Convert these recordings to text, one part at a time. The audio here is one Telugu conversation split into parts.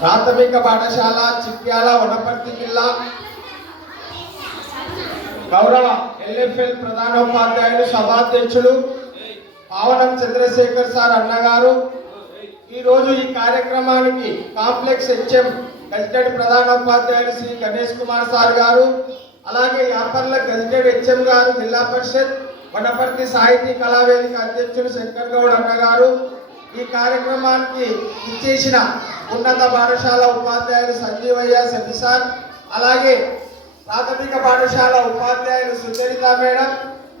ప్రాథమిక పాఠశాల చిట్యాల వనపర్తి జిల్లా. గౌరవ ఎల్ఎఫ్ఎల్ ప్రధానోపాధ్యాయులు సభాధ్యక్షులు పావనం చంద్రశేఖర్ సార్ అన్నగారు. ఈరోజు ఈ కార్యక్రమానికి కాంప్లెక్స్ హెచ్ఎం గజిటెడ్ ప్రధానోపాధ్యాయులు శ్రీ గణేష్ కుమార్ సార్ గారు అలాగే యాపర్ల గజిటెడ్ హెచ్ఎం గారు జిల్లా పరిషత్ వనపర్తి సాహితీ కళావేదిక అధ్యక్షులు శంకర్ గౌడ్ అన్నగారు. ఈ కార్యక్రమానికి ఇచ్చేసిన ఉన్నత పాఠశాల ఉపాధ్యాయులు సంజీవయ్య సతీసార్ అలాగే ప్రాథమిక పాఠశాల ఉపాధ్యాయులు సుచరిత మేడం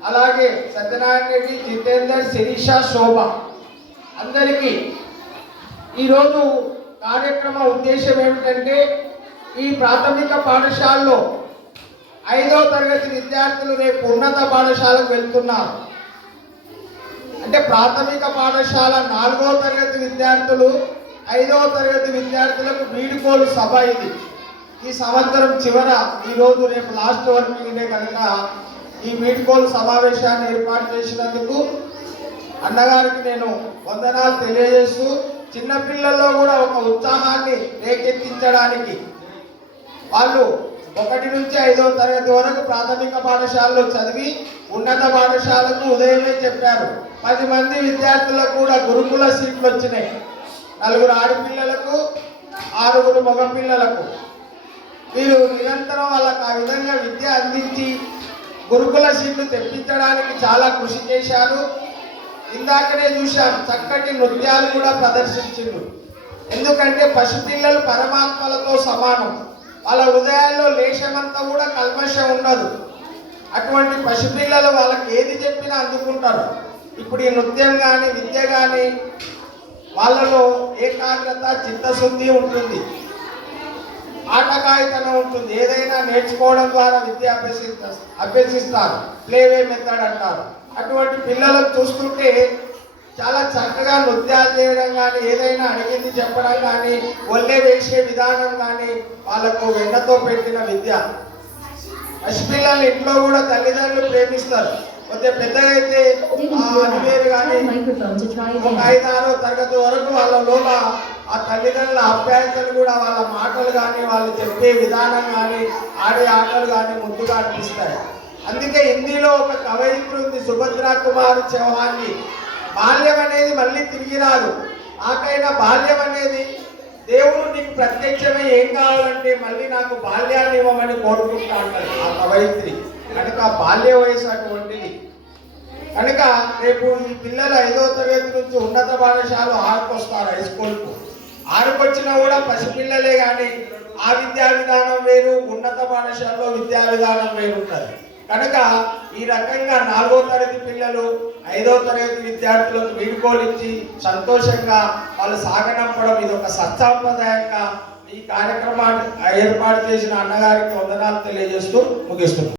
అలాగే సత్యనారాయణ రెడ్డి జితేందర్ శిరీష శోభ. అందరికీ ఈరోజు కార్యక్రమ ఉద్దేశం ఏమిటంటే ఈ ప్రాథమిక పాఠశాలలో ఐదో తరగతి విద్యార్థులు రేపు ఉన్నత పాఠశాలకు వెళ్తున్నారు. అంటే ప్రాథమిక పాఠశాల నాలుగో తరగతి విద్యార్థులు ఐదవ తరగతి విద్యార్థులకు వీడుకోలు సభ ఇది. ఈ సంవత్సరం చివర ఈ రోజు రేపు లాస్ట్ వర్కింగ్ డే కనుక ఈ వీడుకోలు సమావేశాన్ని ఏర్పాటు చేసినందుకు అన్నగారికి నేను వందనాలు తెలియజేస్తూ చిన్నపిల్లల్లో కూడా ఒక ఉత్సాహాన్ని రేకెత్తించడానికి వాళ్ళు ఒకటి నుంచి ఐదవ తరగతి వరకు ప్రాథమిక పాఠశాలలో చదివి ఉన్నత పాఠశాలకు ఉదయమే చెప్పారు. పది మంది విద్యార్థులకు కూడా గురుకుల సీట్లు వచ్చినాయి. నలుగురు ఆడపిల్లలకు ఆరుగురు మగపిల్లలకు. వీరు నిరంతరం వాళ్ళకు ఆ విధంగా విద్య అందించి గురుకుల సీట్లు తెప్పించడానికి చాలా కృషి చేశారు. ఇందాకనే చూశాం చక్కటి నృత్యాలు కూడా ప్రదర్శించిండ్రు. ఎందుకంటే పసిపిల్లలు పరమాత్మలతో సమానం. వాళ్ళ హృదయాల్లో లేశమంతా కూడా కల్మషం ఉండదు. అటువంటి పసిపిల్లలు వాళ్ళకి ఏది చెప్పినా అందుకుంటారు. ఇప్పుడు ఈ నృత్యం కానీ విద్య కానీ వాళ్ళలో ఏకాగ్రత చిత్తశుద్ధి ఉంటుంది. ఆటకాయితనం ఉంటుంది. ఏదైనా నేర్చుకోవడం ద్వారా విద్య అభ్యసిస్తారు. అభ్యసిస్తారు ప్లేవే మెథడ్ అంటారు. అటువంటి పిల్లలకు చూస్తుంటే చాలా చక్కగా నృత్యాలు చేయడం కానీ ఏదైనా అడిగింది చెప్పడం కానీ ఒళ్ళే వేసే విధానం కానీ వాళ్ళకు వెన్నతో పెట్టిన విద్య. పసిపిల్లలు ఇంట్లో కూడా తల్లిదండ్రులు ప్రేమిస్తారు. కొద్దిగా పెద్దగా అయితే అనివేరు కానీ ఒక again. ఐదు ఆరో తరగతి వరకు వాళ్ళ లోన ఆ తల్లిదండ్రుల అభ్యాసాలు కూడా వాళ్ళ మాటలు కానీ వాళ్ళు చెప్పే విధానం కానీ ఆడే ఆటలు కానీ ముద్దుగా అనిపిస్తాయి. అందుకే హిందీలో ఒక కవయిత్రి ఉంది సుభద్రా కుమార్ చౌహాన్ని బాల్యం అనేది మళ్ళీ తిరిగి రాదు. నాకైనా బాల్యం అనేది దేవుడు నీకు ప్రత్యక్షమై ఏం కావాలంటే మళ్ళీ నాకు బాల్యాన్ని ఇవ్వమని కోరుకుంటా అంటారు ఆ కవయిత్రి. కనుక ఆ బాల్య వయసు అటువంటిది కనుక రేపు ఈ పిల్లలు ఐదో తరగతి నుంచి ఉన్నత పాఠశాల ఆరుకొస్తారు హై స్కూల్కు ఆరుకొచ్చినా కూడా పసిపిల్లలే కానీ ఆ విద్యా విధానం వేరు ఉన్నత పాఠశాలలో విద్యా విధానం వేరు ఉంటుంది. కనుక ఈ రకంగా నాలుగో తరగతి పిల్లలు ఐదో తరగతి విద్యార్థులకు వీడుకోలిచ్చి సంతోషంగా వాళ్ళు సాగనంపడం ఇది ఒక సత్సాంప్రదాయంగా ఈ కార్యక్రమాన్ని ఏర్పాటు చేసిన అన్నగారికి వందనాలు తెలియజేస్తూ ముగిస్తున్నాం.